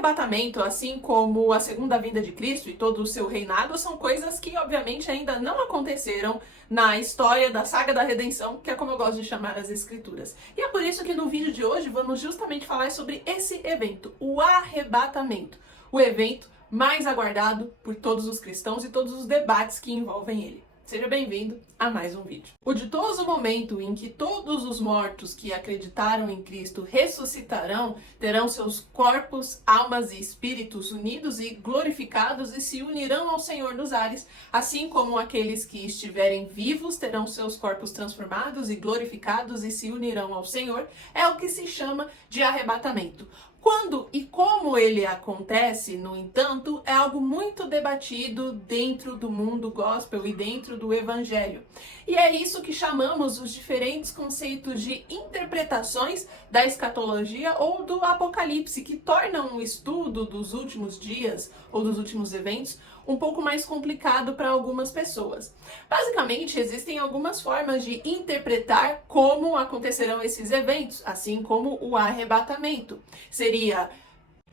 arrebatamento, assim como a segunda vinda de Cristo e todo o seu reinado, são coisas que obviamente ainda não aconteceram na história da saga da redenção, que é como eu gosto de chamar as escrituras. E é por isso que no vídeo de hoje vamos justamente falar sobre esse evento, o arrebatamento, o evento mais aguardado por todos os cristãos e todos os debates que envolvem ele. Seja bem-vindo a mais um vídeo. O ditoso momento em que todos os mortos que acreditaram em Cristo ressuscitarão, terão seus corpos, almas e espíritos unidos e glorificados e se unirão ao Senhor nos ares, assim como aqueles que estiverem vivos terão seus corpos transformados e glorificados e se unirão ao Senhor, é o que se chama de arrebatamento. Quando e como ele acontece, no entanto, é algo muito debatido dentro do mundo gospel e dentro do evangelho. E é isso que chamamos os diferentes conceitos de interpretações da escatologia ou do apocalipse, que tornam o estudo dos últimos dias ou dos últimos eventos um pouco mais complicado para algumas pessoas. Basicamente, existem algumas formas de interpretar como acontecerão esses eventos, assim como o arrebatamento. Seria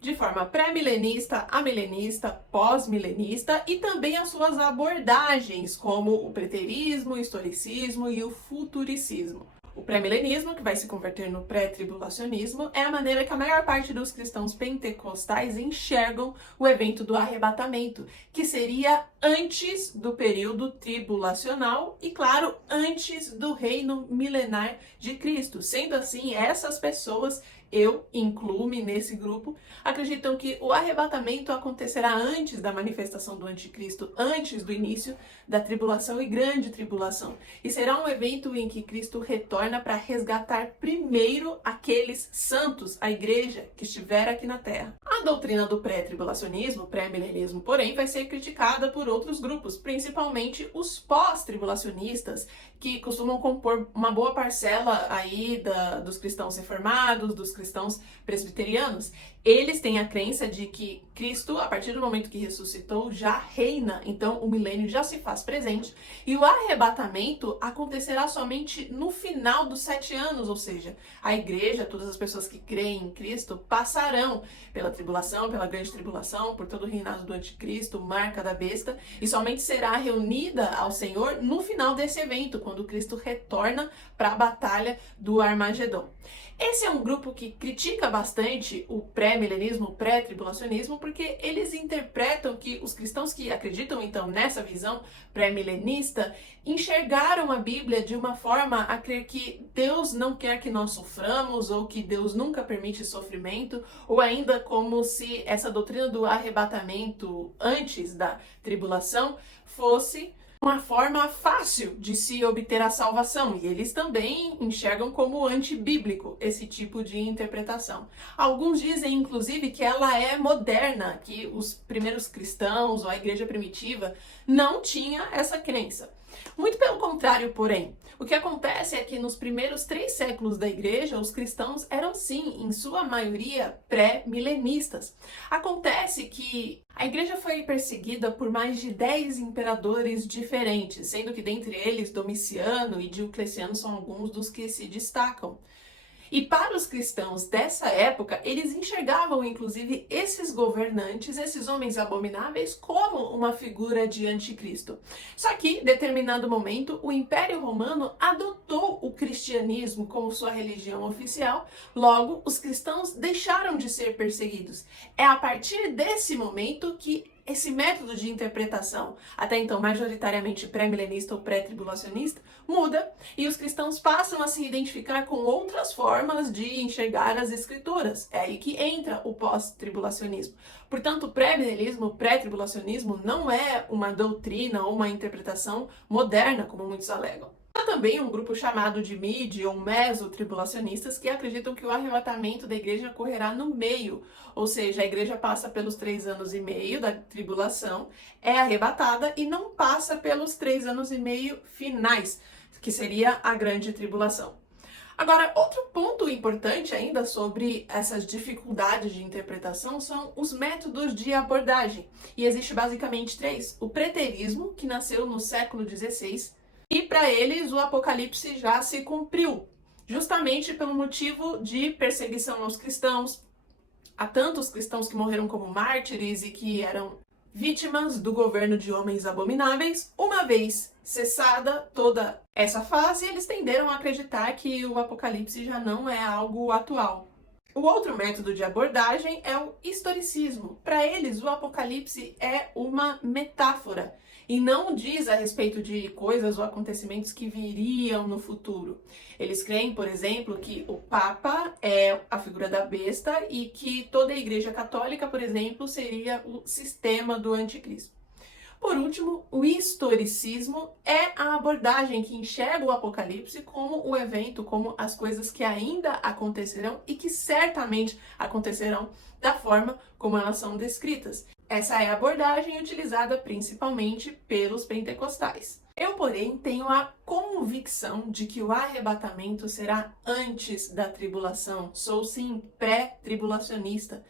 de forma pré-milenista, amilenista, pós-milenista e também as suas abordagens, como o preterismo, o historicismo e o futuricismo. O pré-milenismo, que vai se converter no pré-tribulacionismo, é a maneira que a maior parte dos cristãos pentecostais enxergam o evento do arrebatamento, que seria antes do período tribulacional e, claro, antes do reino milenar de Cristo. Sendo assim, essas pessoas, eu incluo-me nesse grupo, acreditam que o arrebatamento acontecerá antes da manifestação do anticristo, antes do início da tribulação e grande tribulação. E será um evento em que Cristo retorna para resgatar primeiro aqueles santos, a igreja que estiver aqui na terra. A doutrina do pré-tribulacionismo, pré-milenismo, porém, vai ser criticada por outros grupos, principalmente os pós-tribulacionistas, que costumam compor uma boa parcela aí dos cristãos reformados, dos cristãos presbiterianos. Eles têm a crença de que Cristo, a partir do momento que ressuscitou, já reina, então o milênio já se faz presente, e o arrebatamento acontecerá somente no final dos 7 anos, ou seja, a igreja, todas as pessoas que creem em Cristo, passarão pela tribulação, pela grande tribulação, por todo o reinado do anticristo, marca da besta, e somente será reunida ao Senhor no final desse evento, quando Cristo retorna para a batalha do Armagedon. Esse é um grupo que critica bastante o pré-milenismo, o pré-tribulacionismo, porque eles interpretam que os cristãos que acreditam, então, nessa visão pré-milenista, enxergaram a Bíblia de uma forma a crer que Deus não quer que nós soframos, ou que Deus nunca permite sofrimento, ou ainda como se essa doutrina do arrebatamento antes da tribulação fosse uma forma fácil de se obter a salvação, e eles também enxergam como antibíblico esse tipo de interpretação. Alguns dizem, inclusive, que ela é moderna, que os primeiros cristãos ou a igreja primitiva não tinha essa crença. Muito pelo contrário, porém, o que acontece é que nos primeiros 3 séculos da igreja, os cristãos eram sim, em sua maioria, pré-milenistas. Acontece que a igreja foi perseguida por mais de 10 imperadores diferentes, sendo que dentre eles Domiciano e Diocleciano são alguns dos que se destacam. E para os cristãos dessa época, eles enxergavam inclusive esses governantes, esses homens abomináveis, como uma figura de anticristo. Só que, em determinado momento, o Império Romano adotou o cristianismo como sua religião oficial, logo, os cristãos deixaram de ser perseguidos. É a partir desse momento que esse método de interpretação, até então majoritariamente pré-milenista ou pré-tribulacionista, muda e os cristãos passam a se identificar com outras formas de enxergar as escrituras. É aí que entra o pós-tribulacionismo. Portanto, o pré-milenismo, o pré-tribulacionismo não é uma doutrina ou uma interpretação moderna, como muitos alegam. Há também um grupo chamado de midi ou mesotribulacionistas que acreditam que o arrebatamento da igreja ocorrerá no meio, ou seja, a igreja passa pelos 3 anos e meio da tribulação, é arrebatada e não passa pelos 3 anos e meio finais, que seria a grande tribulação. Agora, outro ponto importante ainda sobre essas dificuldades de interpretação são os métodos de abordagem. E existe basicamente 3. O preterismo, que nasceu no século XVI, e para eles o Apocalipse já se cumpriu, justamente pelo motivo de perseguição aos cristãos, a tantos cristãos que morreram como mártires e que eram vítimas do governo de homens abomináveis, uma vez cessada toda essa fase, eles tenderam a acreditar que o Apocalipse já não é algo atual. O outro método de abordagem é o historicismo. Para eles, o Apocalipse é uma metáfora e não diz a respeito de coisas ou acontecimentos que viriam no futuro. Eles creem, por exemplo, que o Papa é a figura da besta e que toda a Igreja Católica, por exemplo, seria o sistema do anticristo. Por último, o historicismo é a abordagem que enxerga o Apocalipse como o evento, como as coisas que ainda acontecerão e que certamente acontecerão da forma como elas são descritas. Essa é a abordagem utilizada principalmente pelos pentecostais. Eu, porém, tenho a convicção de que o arrebatamento será antes da tribulação. Sou, sim, pré-tribulacionista.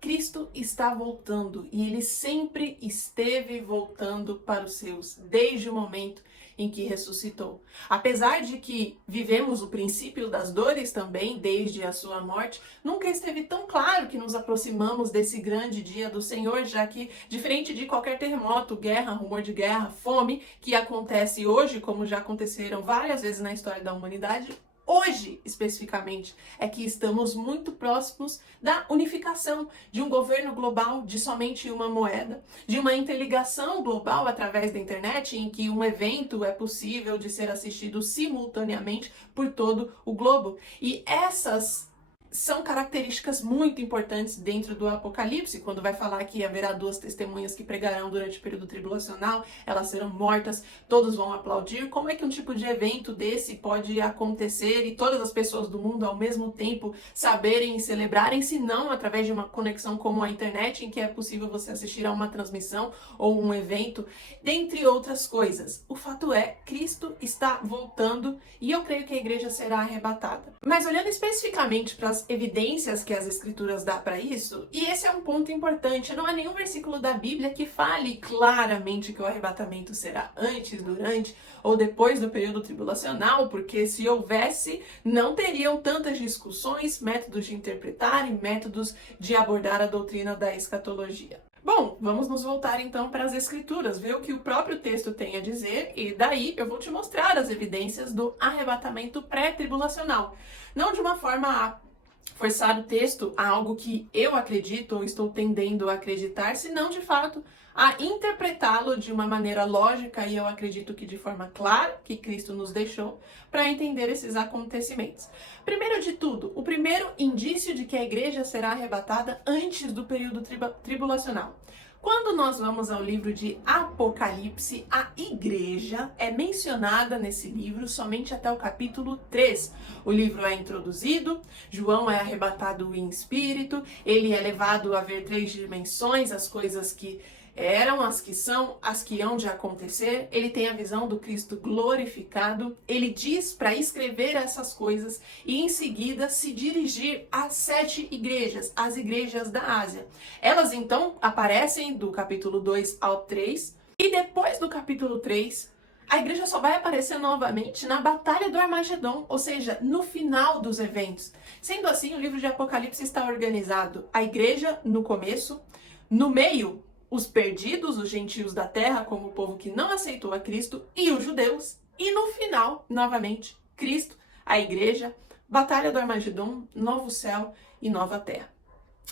Cristo está voltando e ele sempre esteve voltando para os seus, desde o momento em que ressuscitou. Apesar de que vivemos o princípio das dores também, desde a sua morte, nunca esteve tão claro que nos aproximamos desse grande dia do Senhor, já que, diferente de qualquer terremoto, guerra, rumor de guerra, fome, que acontece hoje, como já aconteceram várias vezes na história da humanidade, hoje, especificamente, é que estamos muito próximos da unificação de um governo global de somente uma moeda, de uma interligação global através da internet, em que um evento é possível de ser assistido simultaneamente por todo o globo. E essas são características muito importantes dentro do Apocalipse, quando vai falar que haverá duas testemunhas que pregarão durante o período tribulacional, elas serão mortas, todos vão aplaudir. Como é que um tipo de evento desse pode acontecer e todas as pessoas do mundo ao mesmo tempo saberem e celebrarem, se não através de uma conexão como a internet, em que é possível você assistir a uma transmissão ou um evento, dentre outras coisas. O fato é, Cristo está voltando e eu creio que a igreja será arrebatada. Mas olhando especificamente para as evidências que as escrituras dão para isso, e esse é um ponto importante, não há nenhum versículo da Bíblia que fale claramente que o arrebatamento será antes, durante ou depois do período tribulacional, porque se houvesse, não teriam tantas discussões, métodos de interpretar e métodos de abordar a doutrina da escatologia. Bom, vamos nos voltar então para as escrituras, ver o que o próprio texto tem a dizer e daí eu vou te mostrar as evidências do arrebatamento pré-tribulacional. Não de uma forma a forçar o texto a algo que eu acredito ou estou tendendo a acreditar, senão de fato a interpretá-lo de uma maneira lógica e eu acredito que de forma clara que Cristo nos deixou para entender esses acontecimentos. Primeiro de tudo, o primeiro indício de que a igreja será arrebatada antes do período tribulacional. Quando nós vamos ao livro de Apocalipse, a igreja é mencionada nesse livro somente até o capítulo 3. O livro é introduzido, João é arrebatado em espírito, ele é levado a ver 3 dimensões, as coisas que eram, as que são, as que hão de acontecer. Ele tem a visão do Cristo glorificado. Ele diz para escrever essas coisas e em seguida se dirigir às 7 igrejas, as igrejas da Ásia. Elas então aparecem do capítulo 2 ao 3 e depois do capítulo 3 a igreja só vai aparecer novamente na Batalha do Armagedon, ou seja, no final dos eventos. Sendo assim, o livro de Apocalipse está organizado: a igreja no começo, no meio os perdidos, os gentios da terra, como o povo que não aceitou a Cristo, e os judeus. E no final, novamente, Cristo, a igreja, Batalha do Armagedon, novo céu e nova terra.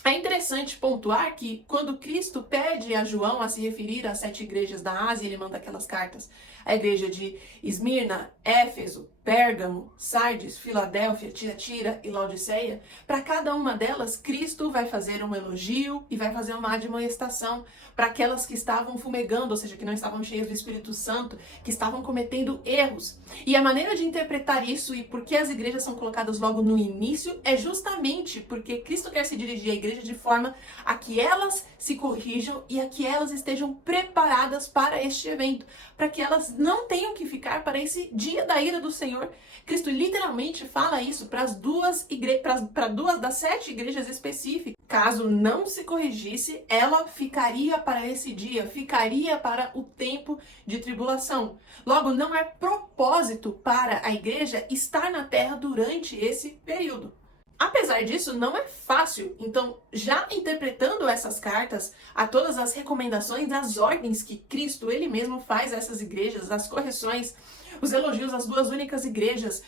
É interessante pontuar que quando Cristo pede a João a se referir às 7 igrejas da Ásia, ele manda aquelas cartas à igreja de Esmirna, Éfeso, Pérgamo, Sardes, Filadélfia, Tiatira e Laodiceia. Para cada uma delas, Cristo vai fazer um elogio e vai fazer uma admoestação para aquelas que estavam fumegando, ou seja, que não estavam cheias do Espírito Santo, que estavam cometendo erros. E a maneira de interpretar isso e por que as igrejas são colocadas logo no início é justamente porque Cristo quer se dirigir à igreja de forma a que elas se corrijam e a que elas estejam preparadas para este evento, para que elas não tenham que ficar para esse dia da ira do Senhor. Cristo literalmente fala isso para duas das 7 igrejas específicas. Caso não se corrigisse, ela ficaria para esse dia, ficaria para o tempo de tribulação. Logo, não é propósito para a igreja estar na terra durante esse período. Apesar disso, não é fácil. Então, já interpretando essas cartas, a todas as recomendações, as ordens que Cristo, ele mesmo faz a essas igrejas, as correções, os elogios às duas únicas igrejas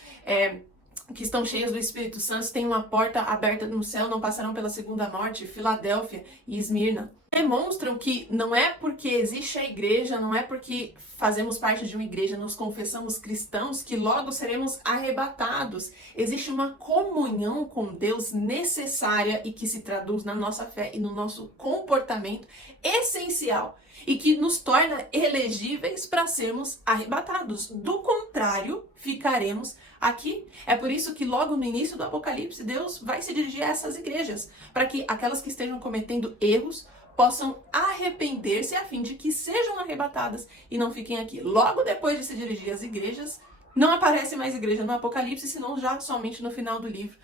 que estão cheias do Espírito Santo, têm uma porta aberta no céu, não passarão pela segunda morte, Filadélfia e Esmirna. Demonstram que não é porque existe a igreja, não é porque fazemos parte de uma igreja, nos confessamos cristãos, que logo seremos arrebatados. Existe uma comunhão com Deus necessária e que se traduz na nossa fé e no nosso comportamento essencial e que nos torna elegíveis para sermos arrebatados. Do contrário, ficaremos aqui. É por isso que logo no início do Apocalipse, Deus vai se dirigir a essas igrejas, para que aquelas que estejam cometendo erros possam arrepender-se a fim de que sejam arrebatadas e não fiquem aqui. Logo depois de se dirigir às igrejas, não aparece mais igreja no Apocalipse, senão já somente no final do livro,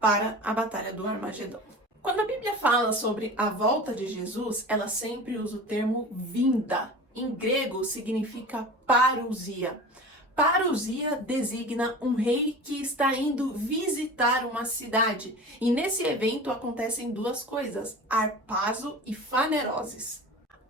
para a batalha do Armagedon. Quando a Bíblia fala sobre a volta de Jesus, ela sempre usa o termo vinda. Em grego significa parousia. Parousia designa um rei que está indo visitar uma cidade. E nesse evento acontecem duas coisas, harpazo e faneroses.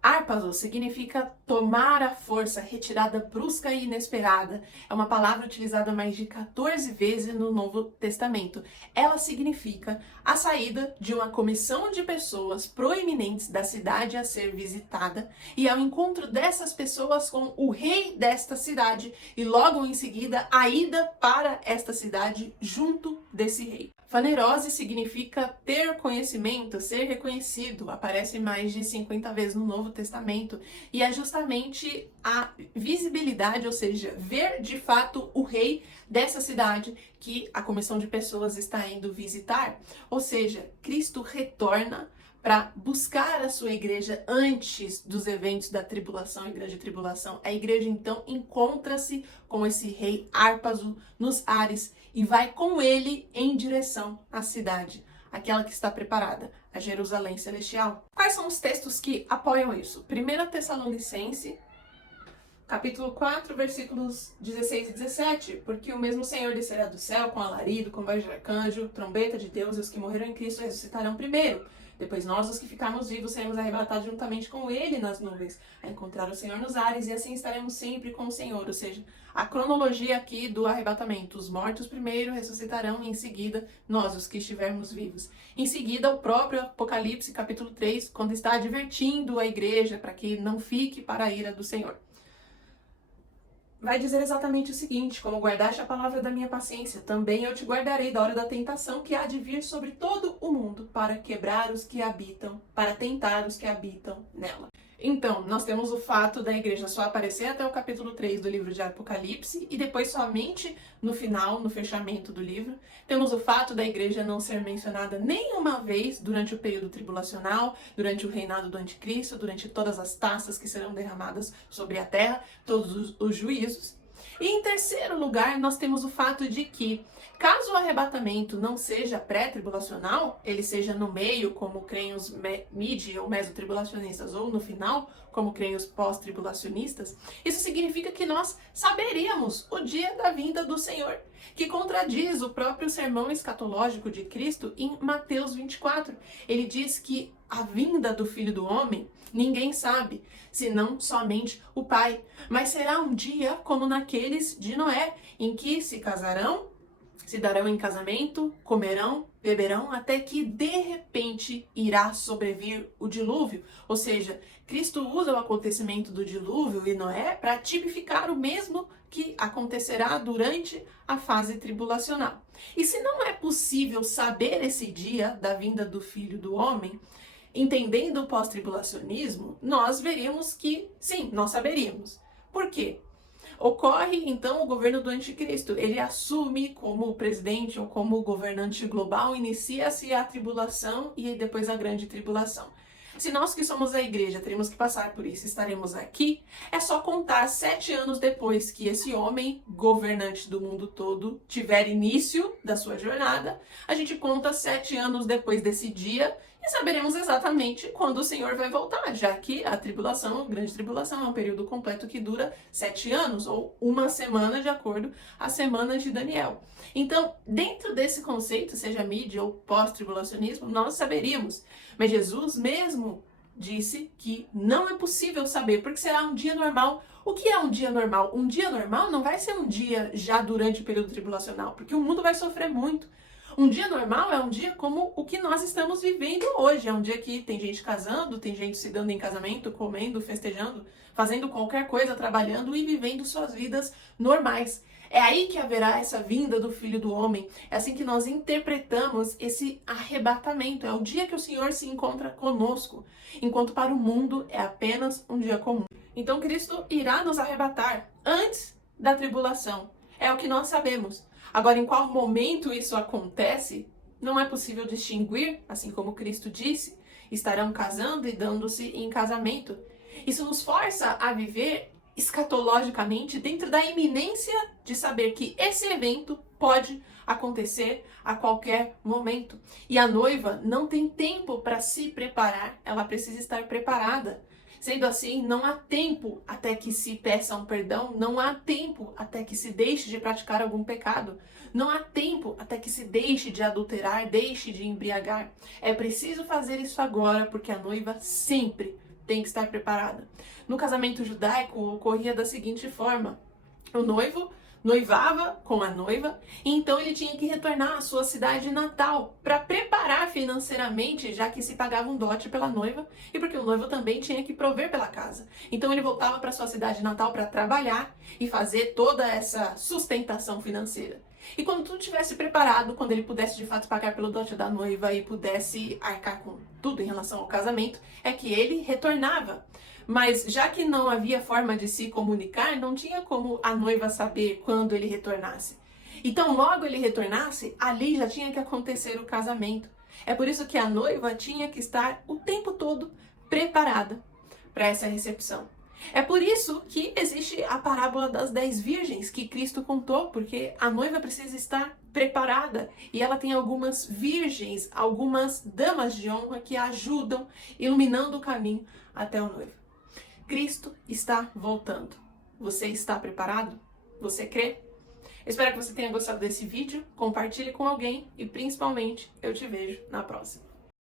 Harpazo significa tomar à força, retirada brusca e inesperada. É uma palavra utilizada mais de 14 vezes no Novo Testamento. Ela significa a saída de uma comissão de pessoas proeminentes da cidade a ser visitada e ao encontro dessas pessoas com o rei desta cidade e logo em seguida a ida para esta cidade junto desse rei. Fanerose significa ter conhecimento, ser reconhecido. Aparece mais de 50 vezes no Novo Testamento. E é justamente a visibilidade, ou seja, ver de fato o rei dessa cidade que a comissão de pessoas está indo visitar. Ou seja, Cristo retorna para buscar a sua igreja antes dos eventos da tribulação e grande tribulação. A igreja então encontra-se com esse rei Harpazo nos ares e vai com ele em direção à cidade, aquela que está preparada, a Jerusalém Celestial. Quais são os textos que apoiam isso? 1 Tessalonicenses, capítulo 4, versículos 16 e 17, porque o mesmo Senhor descerá do céu com alarido, com voz de arcanjo, trombeta de Deus, e os que morreram em Cristo ressuscitarão primeiro. Depois nós, os que ficarmos vivos, seremos arrebatados juntamente com ele nas nuvens, a encontrar o Senhor nos ares, e assim estaremos sempre com o Senhor. Ou seja, a cronologia aqui do arrebatamento. Os mortos primeiro ressuscitarão, e em seguida nós, os que estivermos vivos. Em seguida, o próprio Apocalipse, capítulo 3, quando está advertindo a igreja para que não fique para a ira do Senhor. Vai dizer exatamente o seguinte: como guardaste a palavra da minha paciência, também eu te guardarei da hora da tentação que há de vir sobre todo o mundo, para quebrar os que habitam, para tentar os que habitam nela. Então, nós temos o fato da igreja só aparecer até o capítulo 3 do livro de Apocalipse e depois somente no final, no fechamento do livro. Temos o fato da igreja não ser mencionada nenhuma vez durante o período tribulacional, durante o reinado do anticristo, durante todas as taças que serão derramadas sobre a terra, todos os juízos. E em terceiro lugar, nós temos o fato de que, caso o arrebatamento não seja pré-tribulacional, ele seja no meio, como creem os mid- ou mesotribulacionistas, ou no final, como creem os pós-tribulacionistas, isso significa que nós saberíamos o dia da vinda do Senhor, que contradiz o próprio sermão escatológico de Cristo em Mateus 24. Ele diz que a vinda do Filho do Homem ninguém sabe, senão somente o Pai. Mas será um dia como naqueles de Noé, em que se casarão, se darão em casamento, comerão, beberão, até que de repente irá sobrevir o dilúvio. Ou seja, Cristo usa o acontecimento do dilúvio e Noé para tipificar o mesmo que acontecerá durante a fase tribulacional. E se não é possível saber esse dia da vinda do Filho do Homem, entendendo o pós-tribulacionismo, nós veríamos que, sim, nós saberíamos. Por quê? Ocorre, então, o governo do anticristo. Ele assume como presidente ou como governante global, inicia-se a tribulação e depois a grande tribulação. Se nós que somos a igreja teremos que passar por isso, estaremos aqui, é só contar 7 anos depois que esse homem, governante do mundo todo, tiver início da sua jornada, a gente conta 7 anos depois desse dia e saberemos exatamente quando o Senhor vai voltar, já que a tribulação, a grande tribulação, é um período completo que dura 7 anos, ou uma semana, de acordo às semanas de Daniel. Então, dentro desse conceito, seja mídia ou pós-tribulacionismo, nós saberíamos. Mas Jesus mesmo disse que não é possível saber, porque será um dia normal. O que é um dia normal? Um dia normal não vai ser um dia já durante o período tribulacional, porque o mundo vai sofrer muito. Um dia normal é um dia como o que nós estamos vivendo hoje. É um dia que tem gente casando, tem gente se dando em casamento, comendo, festejando, fazendo qualquer coisa, trabalhando e vivendo suas vidas normais. É aí que haverá essa vinda do Filho do Homem. É assim que nós interpretamos esse arrebatamento. É o dia que o Senhor se encontra conosco, enquanto para o mundo é apenas um dia comum. Então Cristo irá nos arrebatar antes da tribulação. É o que nós sabemos. Agora, em qual momento isso acontece, não é possível distinguir, assim como Cristo disse, estarão casando e dando-se em casamento. Isso nos força a viver escatologicamente dentro da iminência de saber que esse evento pode acontecer a qualquer momento. E a noiva não tem tempo para se preparar, ela precisa estar preparada. Sendo assim, não há tempo até que se peça um perdão, não há tempo até que se deixe de praticar algum pecado, não há tempo até que se deixe de adulterar, deixe de embriagar. É preciso fazer isso agora, porque a noiva sempre tem que estar preparada. No casamento judaico, ocorria da seguinte forma: o noivo noivava com a noiva, e então ele tinha que retornar à sua cidade natal para preparar financeiramente, já que se pagava um dote pela noiva e porque o noivo também tinha que prover pela casa. Então ele voltava para sua cidade natal para trabalhar e fazer toda essa sustentação financeira. E quando tudo estivesse preparado, quando ele pudesse de fato pagar pelo dote da noiva e pudesse arcar com tudo em relação ao casamento, é que ele retornava. Mas já que não havia forma de se comunicar, não tinha como a noiva saber quando ele retornasse. Então, logo ele retornasse, ali já tinha que acontecer o casamento. É por isso que a noiva tinha que estar o tempo todo preparada para essa recepção. É por isso que existe a parábola das 10 virgens que Cristo contou, porque a noiva precisa estar preparada e ela tem algumas virgens, algumas damas de honra que a ajudam, iluminando o caminho até o noivo. Cristo está voltando. Você está preparado? Você crê? Espero que você tenha gostado desse vídeo, compartilhe com alguém e principalmente eu te vejo na próxima.